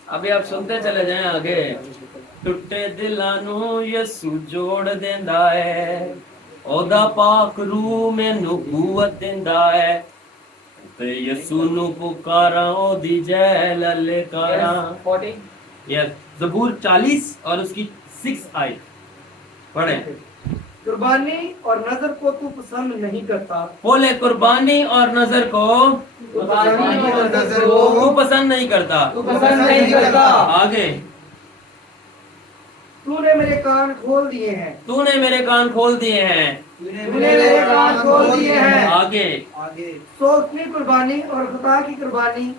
अभी आप सुनते चले जाएं आगे। टुटे दिलां नू यसू जोड़ देंदा है, ओदा पाक रूह में नबूवत देंदा है, ते यसू नू पुकारा ओदी जय ललकारा। यस, ज़बूर 40 और उसकी 6 आयत पढ़ें। कुर्बानी और नजर को तू पसंद नहीं करता। बोले कुर्बानी और नजर को कुर्बानी और नजर तू को पसंद नहीं करता। तू पसंद नहीं करता। आगे, तूने मेरे कान खोल दिए हैं। तूने मेरे कान खोल दिए हैं। तूने मेरे कान खोल दिए हैं। आगे, आगे सोचनी कुर्बानी और खुदा की कुर्बानी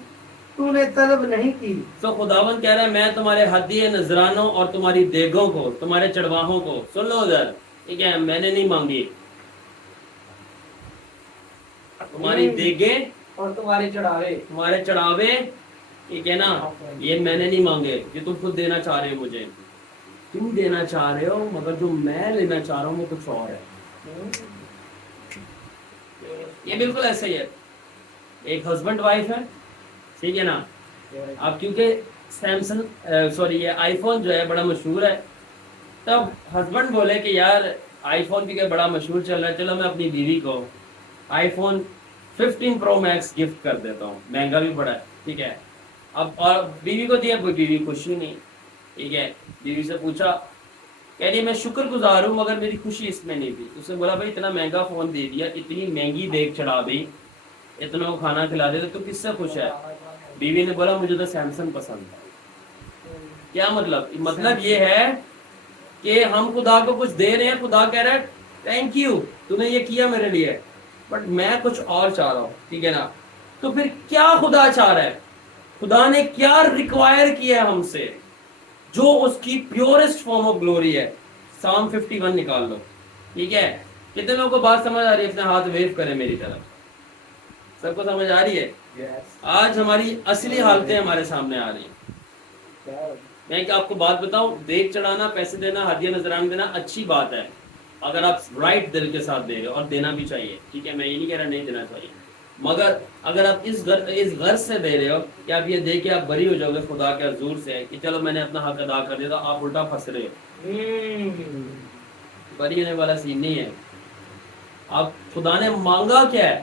तूने तलब नहीं की। तो खुदावन कह रहा है मैं तुम्हारे हदिये नजरानों और तुम्हारी देगों को, तुम्हारे चढ़वाहों को, सुन लो उधर, ठीक है, मैंने नहीं मांगी। तुम्हारी देगे और तुम्हारे चढ़ावे, तुम्हारे चढ़ावे ٹھیک ہے نا, یہ میں نے نہیں مانگے, یہ تم خود دینا چاہ رہے ہو مجھے, تم دینا چاہ رہے ہو, مگر جو میں لینا چاہ رہا ہوں وہ کچھ اور ہے. یہ بالکل ایسا ہی ہے. ایک ہسبینڈ وائف ہے, ٹھیک ہے نا, اب کیونکہ سیمسنگ سوری یہ آئی فون جو ہے بڑا مشہور ہے, تب ہسبینڈ بولے کہ یار آئی فون بھی بڑا مشہور چل رہا ہے, چلو میں اپنی بیوی کو آئی فون 15 پرو میکس گفٹ کر دیتا ہوں, مہنگا بھی پڑا ہے, ٹھیک ہے. اب اور بیوی کو دیا, کوئی بیوی خوشی نہیں, ٹھیک ہے. بیوی سے پوچھا, کہہ رہی میں شکر گزار ہوں مگر میری خوشی اس میں نہیں تھی. اس نے بولا بھائی اتنا مہنگا فون دے دیا, اتنی مہنگی دیکھ چڑھا دی, اتنا کو کھانا کھلا دے, تو کس سے خوش ہے؟ بیوی نے بولا مجھے تو سیمسنگ پسند ہے. کیا مطلب؟ مطلب یہ ہے کہ ہم خدا کو کچھ دے رہے ہیں, خدا کہہ رہا ہے تھینک یو تو نے یہ کیا میرے لیے, بٹ میں کچھ اور چاہ رہا ہوں, ٹھیک ہے نا. تو پھر کیا خدا چاہ رہا ہے, خدا نے کیا ریکوائر کیا ہے ہم سے, جو اس کی پیورسٹ فارم آف گلوری ہے. سام 51 نکال لو, ٹھیک ہے. کتنے لوگوں کو بات سمجھ آ رہی ہے؟ اپنے ہاتھ ویو کریں میری طرف. سب کو سمجھ آ رہی ہے؟ آج ہماری اصلی حالتیں ہمارے سامنے آ رہی ہیں. میں کہ آپ کو بات بتاؤں, دیکھ چڑھانا, پیسے دینا, ہدیہ نذرانہ دینا اچھی بات ہے اگر آپ رائٹ دل کے ساتھ دے رہے ہو, اور دینا بھی چاہیے, ٹھیک ہے. میں یہ نہیں کہہ رہا نہیں دینا چاہیے, مگر اگر آپ اس غرض سے دے رہے ہو کہ آپ یہ دے کے آپ بری ہو جاؤ گے خدا کے حضور سے کہ چلو میں نے اپنا حق ادا کر دیا, تو آپ الٹا پھنس رہے ہو. بری ہونے والا سین نہیں ہے. اب خدا نے مانگا کیا ہے,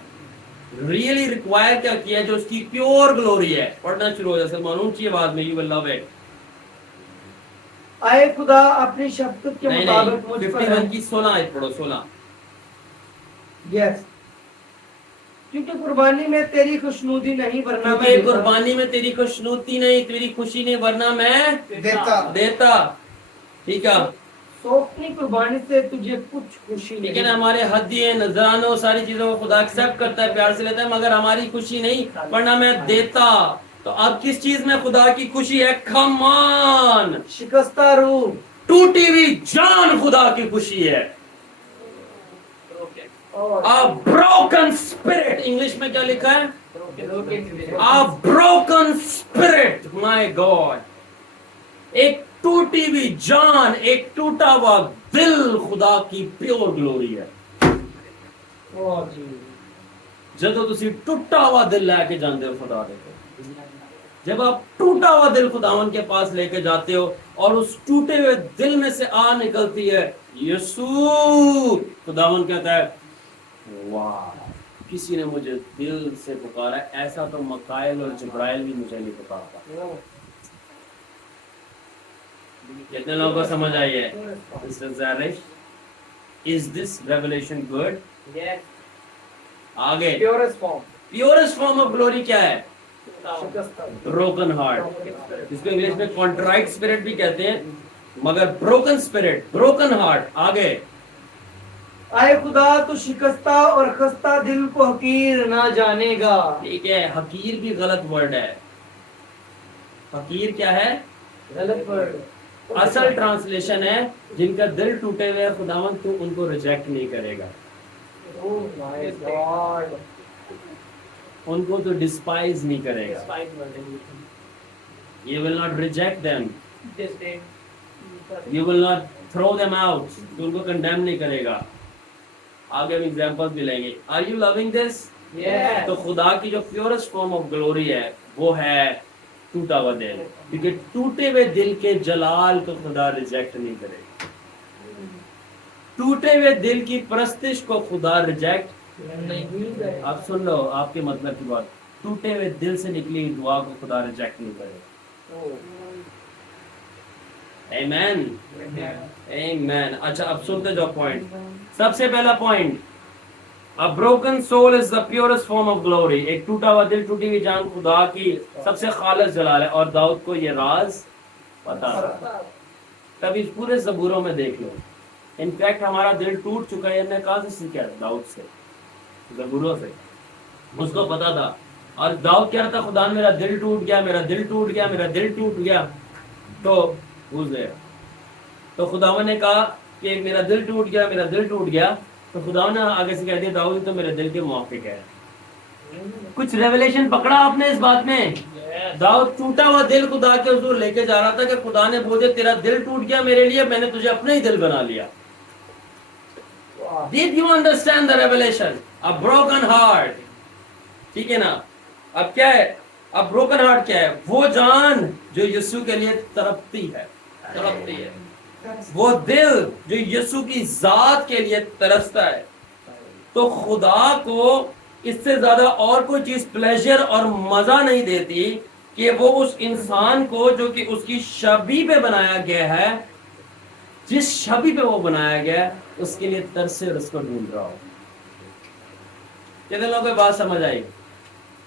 ریئلی ریکوائر کیا کیا ہے, جو اس کی پیور گلوری ہے. پڑھنا شروع ہو جائے, معلوم چاہیے بعد میں, یو ول لو اٹ. اے خدا اپنی شفقت کے مطابق مجھ پر 51 کی 16 آیت پڑھو, 16. یس, کیونکہ قربانی میں تیری خوشنودی نہیں ورنہ میں کیونکہ قربانی میں تیری خوشنودی نہیں, تیری خوشی نہیں, ورنہ میں دیتا. ٹھیک ہے, سوپنی قربانی سے تجھے کچھ خوشی نہیں. لیکن ہمارے حدیے نذرانوں ساری چیزوں کو خدا ایکسپٹ کرتا ہے, پیار سے لیتا ہے, مگر ہماری خوشی نہیں, ورنہ میں دیتا. تو اب کس چیز میں خدا کی خوشی ہے؟ کم آن, شکستہ روح, ٹوٹی ہوئی جان خدا کی خوشی ہے. A broken spirit, انگلش میں کیا لکھا ہے؟ A broken spirit, my God. ایک ٹوٹی ہوئی جان, ایک ٹوٹا ہوا دل خدا کی پیور گلوری ہے. جدو تسی ٹوٹا ہوا دل لے کے جاندے ہو خدا دے, جب آپ ٹوٹا ہوا دل خداون کے پاس لے کے جاتے ہو, اور اس ٹوٹے ہوئے دل میں سے آ نکلتی ہے یسوع, خداون کہتا ہے واہ, کسی نے مجھے دل سے پکارا, ایسا تو مکائل اور جبرائیل بھی مجھے نہیں پکارتا. کتنے لوگوں کو سمجھ آئی ہے؟ Is this revelation good? آگے پیورسٹ فارم آف گلوری کیا ہے؟ بروکن ہارٹ, جس کو انگلش میں کنٹرائٹ اسپرٹ بھی کہتے ہیں, مگر بروکن اسپرٹ, بروکن ہارٹ. آگے, اے خدا تو شکستہ اور خستہ دل کو حقیر نہ جانے گا. ٹھیک ہے, حقیر بھی غلط ورڈ ہے. حقیر کیا ہے؟ غلط ورڈ. اصل ٹرانسلیشن ہے جن کا دل ٹوٹے ہوئے خداوند تو ان کو ریجیکٹ نہیں کرے گا, ان کو تو ڈسپائز نہیں کرے گا. You will not reject them, you will not throw them out, تو ان کو کنڈیم نہیں کرے گا. آگے ہم ایگزامپل بھی لیں گے. Are you loving this? Yes. تو خدا کی جو پیورسٹ فارم آف گلوری ہے وہ ہے ٹوٹا ہوا دل, کیونکہ ٹوٹے ہوئے دل کے جلال کو خدا ریجیکٹ نہیں کرے گا. ٹوٹے ہوئے دل کی پرستش کو خدا ریجیکٹ نہیں. آپ سن لو آپ کے مطلب کی بات, ٹوٹے ہوئے دل سے نکلی دعا کو خدا ریجیکٹ نہیں کرے گا. آمین, آمین. اچھا اب سنتے جاؤ پوائنٹ. سب سے پہلا point, A broken soul is the purest form of glory. ایک ٹوٹا ہوا دل, ٹوٹی ہوئی جان خدا کی سب سے خالص جلال ہے, اور داؤد کو یہ راز پتا تھا. کبھی پورے زبوروں میں دیکھ لو, انفیکٹ ہمارا دل ٹوٹ چکا ہے, نے کہاں سے سیکھا؟ داؤد سے, زبوروں سے. اس کو پتا تھا, اور داؤد کہہ رہا تھا خدا میرا دل ٹوٹ گیا, میرا دل ٹوٹ گیا, میرا دل ٹوٹ گیا. تو خداوند نے کہا کہ میرا دل ٹوٹ گیا, میرا دل ٹوٹ گیا. تو خدا نے آگے سے کہہ دیا داؤد تو میرے دل کے موافق ہے. कुछ रेवलेशन पकड़ा आपने इस बात में? दाऊद टूटा हुआ दिल खुदा के हुजूर लेके जा रहा था कि खुदा ने बोले तेरा दिल टूट गया मेरे लिए, मैंने तुझे अपने ही दिल बना लिया. Did you understand the revelation? A broken heart. ठीक है ना? अब क्या है? अब broken heart क्या है? वो जान जो यीशु के लिए तड़पती है. वो दिल जो यीशु की जात के लिए तरसता है. तो खुदा को इससे ज्यादा और कोई चीज प्लेजर और मजा नहीं देती कि वो उस इंसान को जो कि उसकी छवि पे बनाया गया है, जिस छवि पे वो बनाया गया है, उसके लिए तरसे और उसको ढूंढ रहा हो. कितने लोगों को बात समझ आई?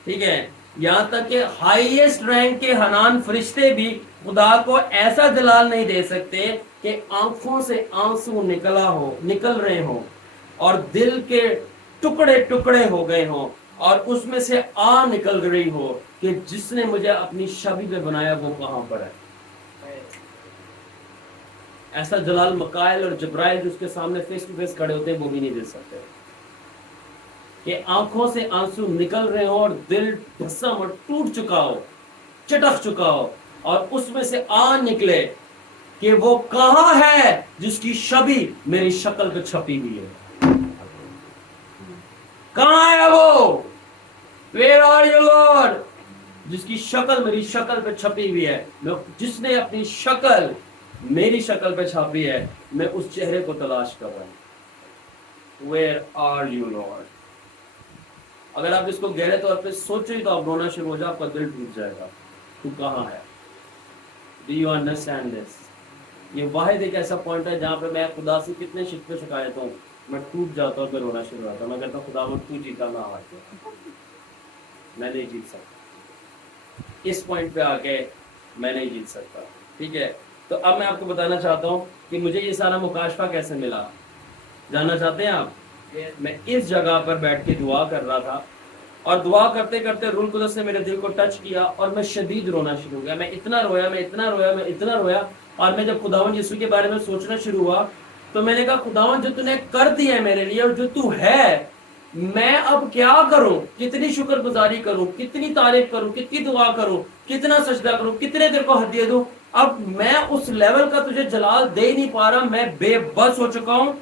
ठीक है. यहाँ तक कि हाईएस्ट रैंक के हनान फरिश्ते भी खुदा को ऐसा जलाल नहीं दे सकते कि आंखों से आंसू निकल रहे हो और दिल के टुकड़े टुकड़े हो गए हो और उसमें से आ निकल रही हो कि जिसने मुझे अपनी छवि पे बनाया वो कहां पर है. ऐसा जलाल मकाइल और जब्राइल जिसके सामने फेस टू फेस खड़े होते हैं वो भी नहीं दे सकते. कि आंखों से आंसू निकल रहे हो और दिल भस्म और टूट चुका हो, चटक चुका हो और उसमें से आ निकले कि वो कहां है जिसकी छवि मेरी शक्ल पे छपी हुई है. कहां है वो? Where are you Lord? जिसकी शक्ल मेरी शक्ल पे छपी हुई है, जिसने अपनी शक्ल मेरी शक्ल पे छापी है, मैं उस चेहरे को तलाश कर रहा हूं. Where are you Lord? अगर आप इसको गहरे तौर पे सोचो तो आप रोना शुरू हो जाए, आपका दिल टूट जाएगा. तू कहां है? Do you understand this? ये वाहिद एक ऐसा पॉइंट है जहां पे मैं खुदा से कितने शिकवे शिकायत हूं, मैं टूट जाता हूं, फिर रोना शुरू होता हूं. मैं कहता हूं खुदा वो तू जीता, ना आके मैं नहीं जीत सकता. इस पॉइंट पे आके मैं नहीं जीत सकता. ठीक है. तो अब मैं आपको बताना चाहता हूं कि मुझे ये सारा मुकाशफा कैसे मिला. जानना चाहते हैं आप? मैं इस जगह पर बैठ के दुआ कर रहा था और दुआ करते करते रूह कुदस ने मेरे दिल को टच किया और मैं शदीद रोना शुरू हो गया. मैं इतना रोया और मैं जब खुदावंद यीशु के बारे में सोचना शुरू हुआ तो मैंने कहा खुदावंद जो तूने कर दिया है मेरे लिए और जो तू है, मैं अब क्या करूं? कितनी शुक्रगुजारी करूं, कितनी तारीफ करूं, कितनी दुआ करूं, कितना सजदा करूं, कितने तेरे को हदिया दूं. अब मैं उस लेवल का तुझे जलाल दे नहीं पा रहा. मैं बेबस हो चुका हूं.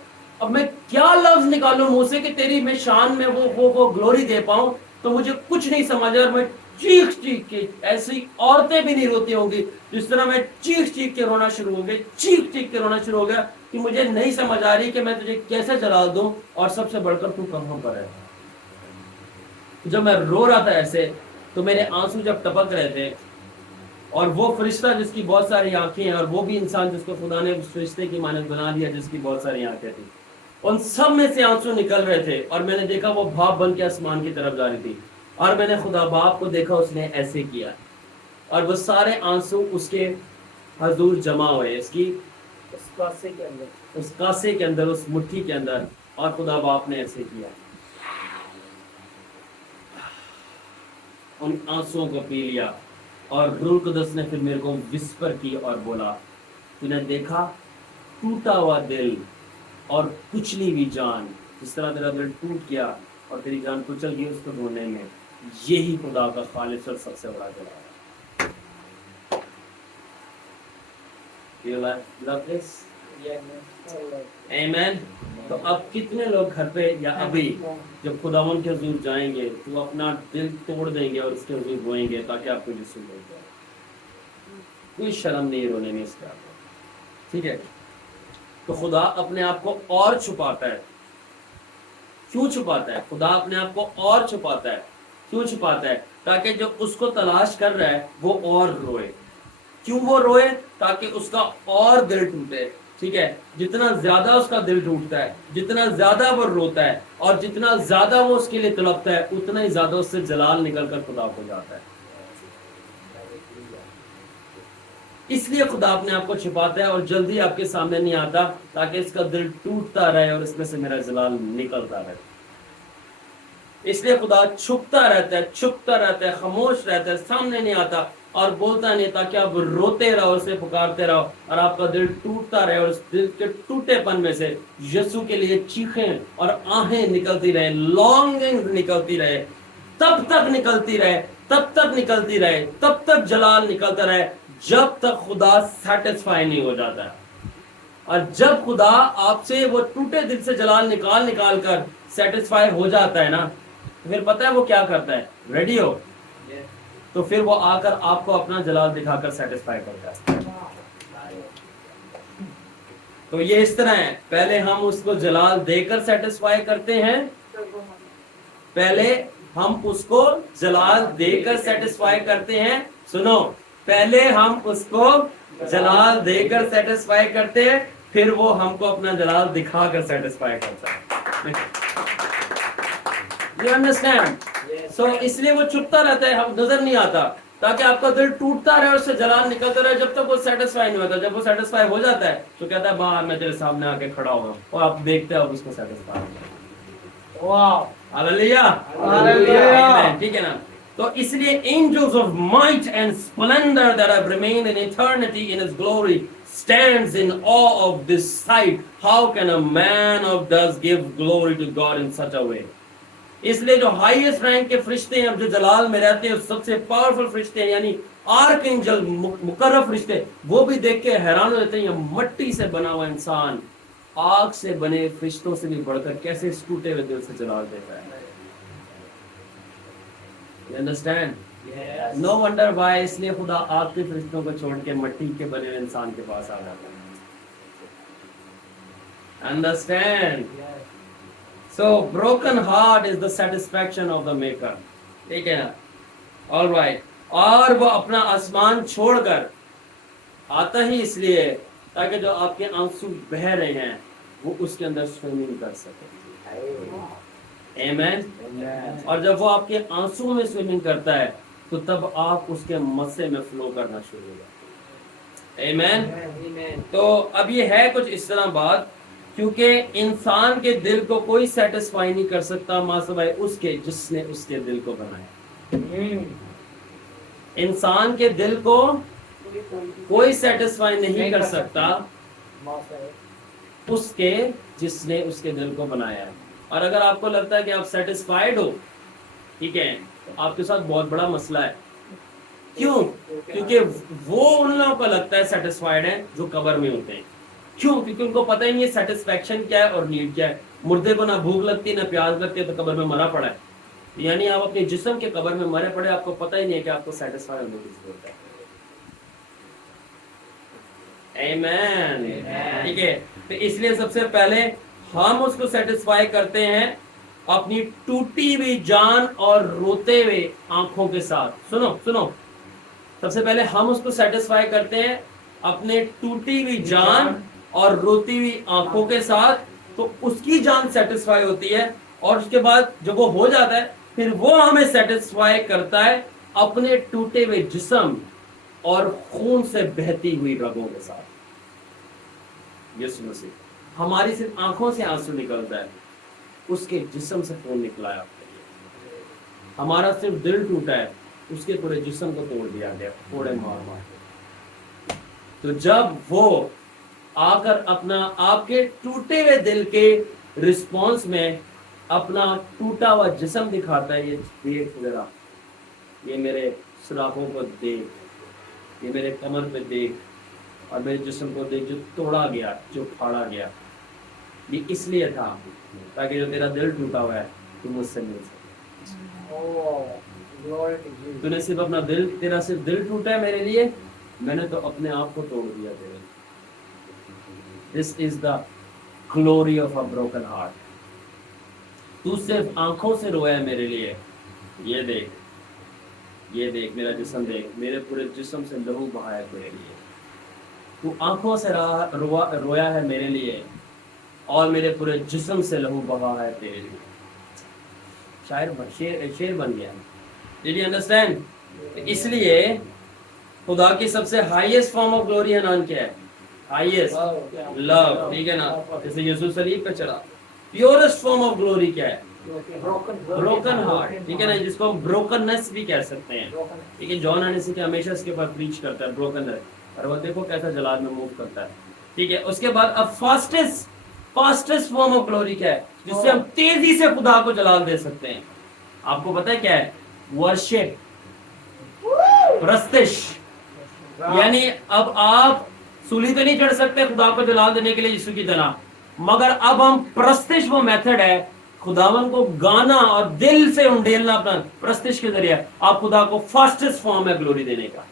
अब मैं क्या लफ्ज निकालूं मुंह से कि तेरी मैं शान में वो ग्लोरी दे पाऊं. तो मुझे कुछ नहीं समझ आ. मैं चीख के, ऐसी औरतें भी नहीं रोती होंगी जिस तरह मैं चीख के रोना शुरू हो गया कि मुझे नहीं समझ आ रही कि मैं तुझे कैसे जलाल दूं और सबसे बढ़कर तू कहां पर है. जब मैं रो रहा था ऐसे तो मेरे आंसू जब टपक रहे थे और वो फरिश्ता जिसकी बहुत सारी आंखें हैं और वो भी इंसान जिसको खुदा ने उस फरिश्ते की मानद बना दिया जिसकी बहुत सारी आंखें थी, उन सब में से आंसू निकल रहे थे और मैंने देखा वो भाप बन के आसमान की तरफ जा रही थी और मैंने खुदा बाप को देखा, उसने ऐसे किया और वो सारे आंसू उसके हजूर जमा हुए इसकी उस कासे के अंदर, उस मुट्ठी के अंदर, और खुदा बाप ने ऐसे किया, उन आंसुओं को पी लिया और रूह कुदस ने फिर मेरे को विस्पर की और बोला तूने देखा टूटा हुआ दिल और कुचली हुई जान, जिस तरह तेरा दिल टूट गया और तेरी जान कुचल गई, उसको ढूंढने में यही खुदा का खालिस और सबसे बड़ा जलाल है. You love this? Amen. तो अब कितने लोग घर पे या अभी जब खुदावन के हुजूर जाएंगे तो अपना दिल तोड़ देंगे और उसके हुजूर रोएंगे ताकि आपको यीशु मिल जाए. कोई शर्म नहीं रोने में इसका. ठीक है. तो खुदा अपने आप को और छुपाता है. क्यों छुपाता है? खुदा अपने आप को और छुपाता है. क्यों छुपाता है? ताकि जो उसको तलाश कर रहा है वो और रोए. क्यों वो रोए? ताकि उसका और दिल टूटे. ठीक है. जितना ज्यादा उसका दिल टूटता है, जितना ज्यादा वो रोता है और जितना ज्यादा वो उसके लिए तड़पता है, उतना ही ज्यादा उससे जलाल निकल कर खुदा हो जाता है. इसलिए खुदा अपने आप को छिपाता है और जल्दी आपके सामने नहीं आता ताकि इसका दिल टूटता रहे और इसमें से मेरा जलाल निकलता रहे. इसलिए खुदा छुपता रहता है, खामोश रहता है, सामने नहीं आता और बोलता नहीं, ताकि आप रोते रहो, उसे पुकारते रहो और आपका दिल टूटता रहे और उस दिल के टूटेपन में से यीशु के लिए चीखें और आहें निकलती रहे, लॉन्गिंग निकलती रहे, तब तक निकलती रहे, तब तक निकलती रहे, तब तक जलाल निकलता रहे जब तक खुदा सेटिस्फाई नहीं हो जाता है। और जब खुदा आपसे वो टूटे दिल से जलाल निकाल निकाल कर सेटिस्फाई हो जाता है ना, तो फिर पता है वो क्या करता है, रेडी हो, तो फिर वो आकर आपको अपना जलाल दिखाकर सेटिस्फाई करता है। तो ये इस तरह है, पहले हम उसको जलाल देकर सेटिस्फाई करते हैं, पहले हम उसको जलाल देकर सेटिस्फाई करते हैं। सुनो, पहले हम उसको जलाल देकर सेटिस्फाई करते हैं, फिर वो हमको अपना जलाल दिखाकर सेटिस्फाई करता है। You understand? So इसलिए वो चुपता रहता है, हम नजर नहीं आता, ताकि आपका दिल टूटता रहे और उससे जलाल निकलता रहे जब तक वो सेटिस्फाई नहीं होता। जब वो सेटिस्फाई हो जाता है तो कहता है बाहर मैं तेरे सामने आके खड़ा हुआ, और आप देखते हैं अब उसको सेटिस्फाई। वाह, हालेलुया, हालेलुया, ठीक है ना। तो इसलिए angels of might and splendor that have remained in eternity in his glory stands in awe of this sight. How can a man of thus give glory to God in such a way? इसलिए जो highest rank के फरिश्ते हैं, जो जलाल में रहते हैं, सबसे पावरफुल फरिश्ते हैं, यानी आर्क एंजल, मुकर्रब फरिश्ते, वो भी देख के हैरान हो जाते हैं, ये मट्टी से बना हुआ इंसान आग से बने फरिश्तों से भी बढ़कर कैसे इस टूटे हुए दिल से जलाल देता है। You understand? Yes. No wonder why इसलिए खुदा आग के फरिश्तों को छोड़ के मट्टी के बने हुए इंसान के पास आ जाता है। Understand? Yes. So broken heart is the satisfaction of the maker. ठीक है ना? All right. और वो अपना आसमान छोड़कर आता ही इसलिए ताकि जो आपके आंसू बह रहे हैं वो उसके अंदर स्विमिंग कर सके। Amen? Amen. और जब वो आपके आंसू में स्विमिंग करता है तो तब आप उसके मस्से में फ्लो करना शुरू हो जाते हैं। Amen? Amen. तो अब ये है कुछ इस तरह बात, क्योंकि इंसान के दिल को कोई सेटिस्फाई नहीं कर सकता मासवाए उसके जिसने उसके दिल को बनाया। इंसान के दिल को कोई सेटिस्फाई नहीं कर सकता उसके जिसने उसके दिल को बनाया है। और अगर आपको लगता है कि आप सेटिस्फाइड हो, ठीक है, तो आपके साथ बहुत बड़ा मसला है। क्यों? क्योंकि वो उन लोगों को लगता है सेटिस्फाइड है जो कब्र में होते हैं। क्यों? क्योंकि उनको पता ही नहीं है सेटिस्फेक्शन क्या है और नीड क्या है। मुर्दे को ना भूख लगती ना प्यास लगती है तो कब्र में मरा पड़ा है, यानी आप अपने जिस्म के कब्र में मरे पड़े, आपको पता ही नहीं है कि आपको सेटिस्फाई होने की जरूरत है। आमीन, ठीक है। तो इसलिए सबसे पहले हम उसको सेटिस्फाई करते हैं अपनी टूटी हुई जान और रोते हुए आंखों के साथ। सुनो सुनो, सबसे पहले हम उसको सेटिस्फाई करते हैं अपने टूटी हुई जान और रोती हुई आंखों के साथ, तो उसकी जान सेटिस्फाई होती है। और उसके बाद जब वो हो जाता है फिर वो हमें सेटिस्फाई करता है अपने टूटे हुए जिस्म और खून से बहती हुई रगों के साथ। यीशु मसीह हमारी सिर्फ आंखों से आंसू निकलता है, उसके जिस्म से खून निकला है आपके लिए। हमारा सिर्फ दिल टूटा है, उसके पूरे जिस्म को तोड़ दिया गया, थोड़े मार मार के। तो जब वो आकर अपना आपके टूटे हुए दिल के रिस्पॉन्स में अपना टूटा हुआ जिस्म दिखाता है, ये देख जरा, ये मेरे सुराखों को देख, ये मेरे कमर पे देख, और मेरे जिस्म को देख जो तोड़ा गया, जो फाड़ा गया। ये इसलिए था ताकि जो तेरा दिल टूटा हुआ है तू मुझसे मिल सके। तूने सिर्फ अपना दिल, तेरा सिर्फ दिल टूटा है मेरे लिए, मैंने तो अपने आप को तोड़ दिया तेरे। This is the glory of a broken heart. तू सिर्फ आंखों से रोया है मेरे लिए, ये देख, ये देख, मेरा जिस्म देख, मेरे पूरे जिस्म से लहू बहाया है तेरे लिए। तू आंखों से रोया है मेरे लिए और मेरे पूरे जिस्म से लहू बहा है तेरे लिए। शेर बन गया। Did you understand? इसलिए खुदा की सबसे हाईएस्ट फॉर्म ऑफ ग्लोरी है नाम क्या है? हाईएस्ट लव, ठीक है ना। जैसे यीशु सलीब पे चढ़ा। प्योरेस्ट फॉर्म ऑफ ग्लोरी क्या है? ब्रोकन हार्ट, ठीक है ना, जिसको हम ब्रोकननेस भी कह सकते हैं। ठीक है, जॉन हनेसी के हमेशा इसके ऊपर प्रीच करता है ब्रोकननेस, और वो देखो कैसा जलाल में मूव करता है। ठीक है, उसके बाद अब फास्टेस्ट फॉर्म ऑफ ग्लोरी क्या है, जिससे हम तेजी से खुदा को जलाल दे सकते हैं? आपको पता है क्या है? वर्शिप, प्रस्तिश। यानी अब आप सूली तो नहीं चढ़ सकते खुदा को जलाल देने के लिए यीशु की तरह, मगर अब हम प्रस्तिश, वो मेथड है खुदावन को गाना और दिल से उंडेलना अपना प्रस्तिश के जरिए, आप खुदा को फास्टेस्ट फॉर्म है ग्लोरी देने का।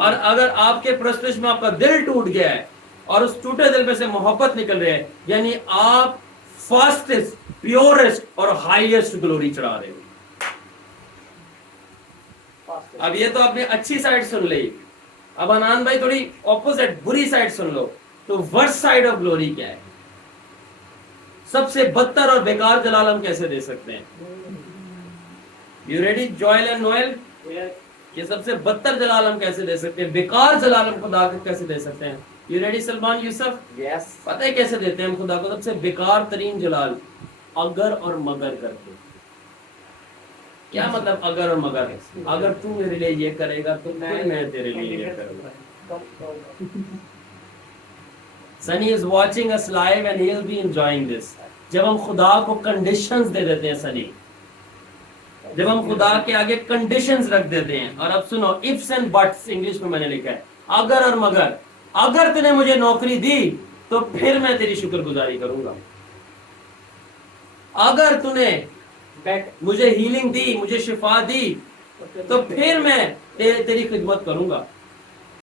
और अगर आपके प्रस्तिश में आपका दिल टूट गया है और उस टूटे दिल में से मोहब्बत निकल रही है, यानी आप फास्टेस्ट, प्योरेस्ट और हाईएस्ट ग्लोरी चढ़ा रहे हो। अब ये तो आपने अच्छी साइड सुन ली, अब अनान भाई थोड़ी ऑपोजिट बुरी साइड सुन लो। तो वर्स्ट साइड ऑफ ग्लोरी क्या है? सबसे बदतर और बेकार जलाल हम कैसे दे सकते हैं? You ready Joel and Noel? ये सबसे बदतर जलाल हम कैसे दे सकते हैं, बेकार जलाल हम खुदा को कैसे दे सकते हैं? You ready Salman Yusuf? Yes. पता है कैसे देते हैं हम खुदा को सबसे बेकार तरीन जलाल? अगर और मगर करके। क्या मतलब अगर और मगर? अगर तू मेरे लिए ये करेगा तो मैं तेरे लिए ये करूंगा। Sunny is watching us live and he will be enjoying this. जब हम खुदा को कंडीशंस दे देते हैं सनी, जब हम खुदा के आगे कंडीशंस रख देते हैं, और अब सुनो, इफ्स एंड बट्स इंग्लिश में मैंने लिखा है, अगर और मगर। अगर तूने मुझे नौकरी दी तो फिर मैं तेरी शुक्रगुजारी करूंगा। अगर तूने मुझे हीलिंग दी, मुझे शिफा दी, तो फिर मैं तेरी खिदमत करूंगा।